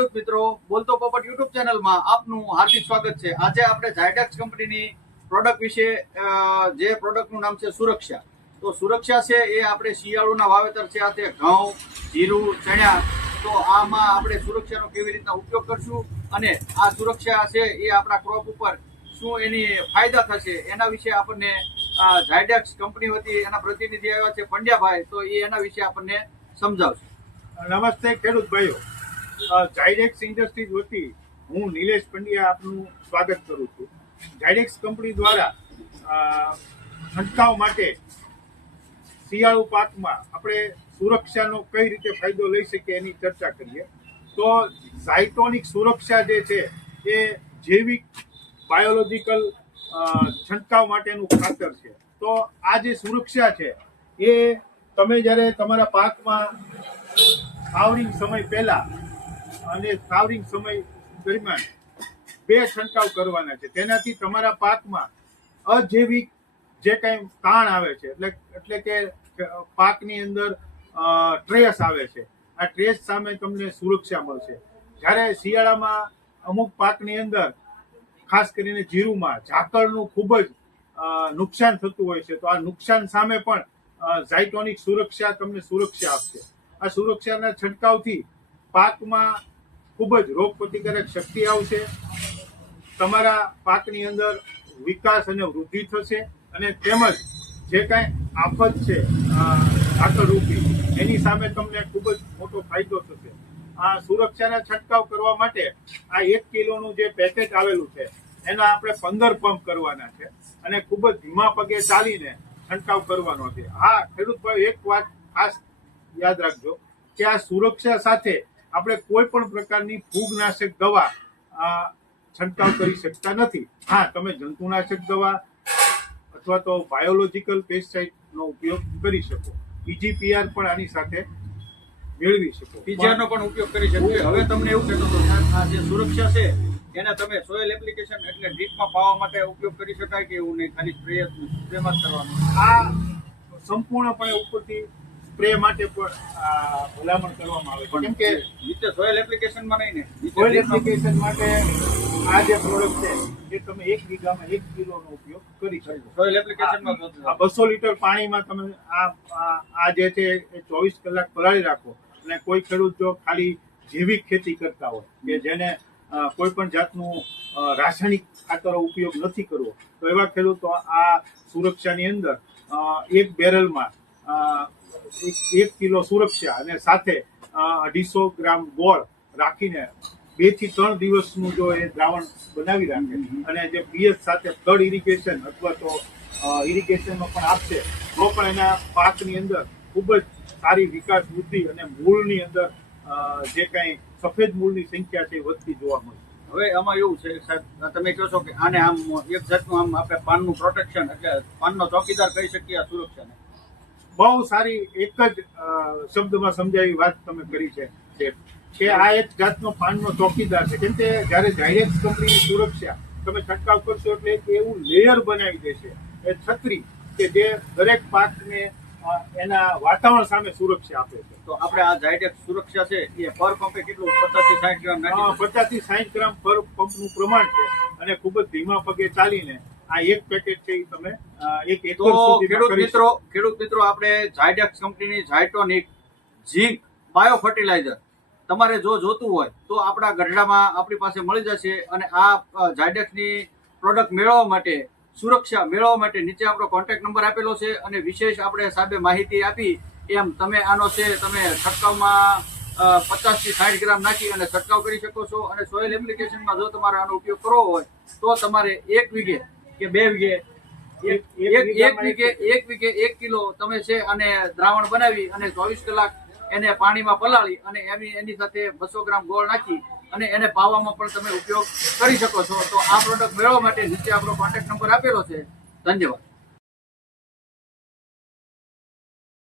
ખેડૂત મિત્રો, બોલતો પોપટ યુટ્યુબ ચેનલમાં આપનું હાર્દિક સ્વાગત છે. આજે આપણે ઝાયડેક્સ કંપનીની પ્રોડક્ટ વિશે જે પ્રોડક્ટનું નામ છે સુરક્ષા. તો સુરક્ષા છે એ આપણે શિયાળુના વાવેતર છે, આ તે ઘઉં, જીરું ચણ્યા તો આમાં આપણે સુરક્ષાનો કેવી રીતના ઉપયોગ કરશું અને આ સુરક્ષા છે એ આપણા ક્રોપ ઉપર શું એની ફાયદા થશે, એના વિશે આપણને ઝાયડેક્સ કંપની વતી એના પ્રતિનિધિ આવ્યા છે, પંડ્યાભાઈ, તો એ એના વિશે આપણને સમજાવશે. નમસ્તે ખેડૂત ભાઈઓ. ઝાયડેક્સ ઇન્ડસ્ટ્રીઝ વતી હું નિલેશ પંડ્યા આપનું સ્વાગત કરું છું. ઝાયડેક્સ કંપની દ્વારા સંસ્થાઓ માટે શિયાળુ પાકમાં આપણે સુરક્ષાનો કઈ રીતે ફાયદો લઈ શકીએ એની ચર્ચા કરીએ. તો ઝાયટોનિક સુરક્ષા જે છે, એ જૈવિક બાયોલોજીકલ છંટકાવ માટેનું ખાતર છે. તો આ જે સુરક્ષા છે, એ તમે જ્યારે તમારા પાકમાં આવરી સમય પહેલા અને સાવરિંગ સમય દરમિયાન બે છંટકાવ કરવાના છે. તેનાથી તમારા પાકમાં અજૈવિક જે કાંઈ તાણ આવે છે, એટલે એટલે કે પાકની અંદર ટ્રેસ આવે છે. આ ટ્રેસ સામે તમને સુરક્ષા મળશે. જ્યારે શિયાળામાં અમુક પાકની અંદર, ખાસ કરીને જીરુમાં, ઝાકળનું ખૂબ જ નુકસાન થતું હોય છે, તો આ નુકસાન સામે પણ ઝાયટોનિક સુરક્ષા તમને સુરક્ષા આપશે. આ સુરક્ષાના છંટકાવથી પાકમાં ખૂબ જ રોગ પ્રતિકારક શક્તિ આવશે. તમારા પાકની અંદર વિકાસ અને વૃદ્ધિ થશે અને તેમજ જે કાંઈ આફત છે ઝાકળરૂપી એની સામે તમને ખૂબ જ મોટો ફાયદો થશે. આ સુરક્ષાના છંટકાવ કરવા માટે આ એક કિલોનું જે પેકેટ આવેલું છે, એના આપણે પંદર પંપ કરવાના છે અને ખૂબ જ ધીમા પગે ચાલીને છંટકાવ કરવાનો છે. હા, ખેડૂત ભાઈ, એક વાત ખાસ યાદ રાખજો કે આ સુરક્ષા સાથે આપણે કોઈ પણ પ્રકારની ફૂગનાશક દવા આ છંટકાવ કરી શકતા નથી. હા તમે જંતુનાશક દવા અથવા તો બાયોલોજીકલ પેસ્ટિસાઇડનો ઉપયોગ કરી શકો. ઈજીપીઆર પણ આની સાથે મેળવી શકો. પીજીઆરનો પણ ઉપયોગ કરી શકો હવે તમને એવું કહેતો હતો આ જે સુરક્ષા છે એને તમે સોઇલ એપ્લિકેશન એટલે ડ્રીપમાં પાવા માટે ઉપયોગ કરી શકાય કે એવું નહીં? ખાલી સ્પ્રે સ્પ્રેમાં જ કરવાનું. આ સંપૂર્ણપણે ઉપરથી સ્પ્રે માટે પણ ભલામણ કરવામાં આવે છે. કેમ કે નીચે સોઇલ એપ્લિકેશનમાં નહીં ને માં- એપ્લિકેશન માટે આ જે પ્રોડક્ટ છે એ તમે એક વીઘામાં એક કિલોનો ઉપયોગ કરી શકો. સોઇલ એપ્લિકેશનમાં આ બસો લીટર પાણીમાં તમે આ આ- જે છે એ ચોવીસ કલાક પલાળી રાખો. અને કોઈ ખેડૂત જો ખાલી જૈવિક ખેતી કરતા હોય કે જેને કોઈ પણ જાતનું રાસાયણિક ખાતરો ઉપયોગ નથી કરવો તો એવા ખેડૂતો આ સુરક્ષાની અંદર એક બેરલમાં એક કિલો સુરક્ષા અને સાથે અઢીસો ગ્રામ ગોળ રાખીને બેથી ત્રણ દિવસનું જો એ દ્રાવણ બનાવી રાખે અને જે પીએચ સાથે ફ્લડ ઇરિગેશન અથવા તો ઇરિગેશનનો પણ આપશે તો પણ એના પાકની અંદર ખૂબ જ સારી વિકાસ વૃદ્ધિ અને મૂળની અંદર જે કાંઈ સફેદ મૂળની સંખ્યા છે એ વધતી જોવા મળશે હવે આમાં એવું છે સાહેબ તમે કહો છો કે આને આમ એક જાતનું આમ આપણે પાનનું પ્રોટેક્શન એટલે પાનનો ચોકીદાર કહી શકીએ આ સુરક્ષાને. બહુ સારી એક જ શબ્દમાં સમજાવી વાત તમે કરી છે કે- આ એક જાતનો પાનનો ચોકીદાર છે. કેમ કે જ્યારે ઝાયડેક્સ કંપનીની સુરક્ષા તમે છંટકાવ કરશો એટલે એક એવું લેયર બનાવી દેશે. એ છત્રી કે જે દરેક પાકને એના વાતાવરણ સામે સુરક્ષા આપે છે. તો આપણે આ ઝાયટેક્સ સુરક્ષા છે એ પર પંપે કેટલું? પચાસથી સાઠ ગ્રામ પચાસથી સાઠ ગ્રામ પર પંપનું પ્રમાણ છે. અને ખૂબ જ ધીમા પગે ચાલીને આ એક પેકેટ છે એ તમે એક એકર તો ખેડૂત મિત્રો ખેડૂત મિત્રો આપણે ઝાયડેક્સ કંપનીની ઝાયટોનિક ઝીંક બાયો ફર્ટિલાઇઝર તમારે જો જોતું હોય તો આપણા ગઢડામાં આપણી પાસે મળી જશે અને આ ઝાયડેક્સની પ્રોડક્ટ મેળવવા માટે સુરક્ષા મેળવવા માટે નીચે આપણો કોન્ટેક્ટ નંબર આપેલો છે અને વિશેષ આપણે સાહેબે માહિતી આપી એમ તમે આનો છે તમે છંટકાવમાં પચાસથી સાઠ ગ્રામ નાખી અને છંટકાવ કરી શકો છો અને સોઇલ એપ્લિકેશનમાં જો તમારે આનો ઉપયોગ કરવો હોય તો તમારે એક વીઘે કે બે વીઘે. એક વીઘે એક વીઘે. એક કિલો તમે છે અને દ્રાવણ બનાવી અને ચોવીસ કલાક એને પાણીમાં પલાળી અને એની એની સાથે બસો ગ્રામ ગોળ નાખી અને એને પાવામાં પણ તમે ઉપયોગ કરી શકો છો. તો આ પ્રોડક્ટ મેળવવા માટે નીચે આપણો કોન્ટેક્ટ નંબર આપેલો છે. ધન્યવાદ.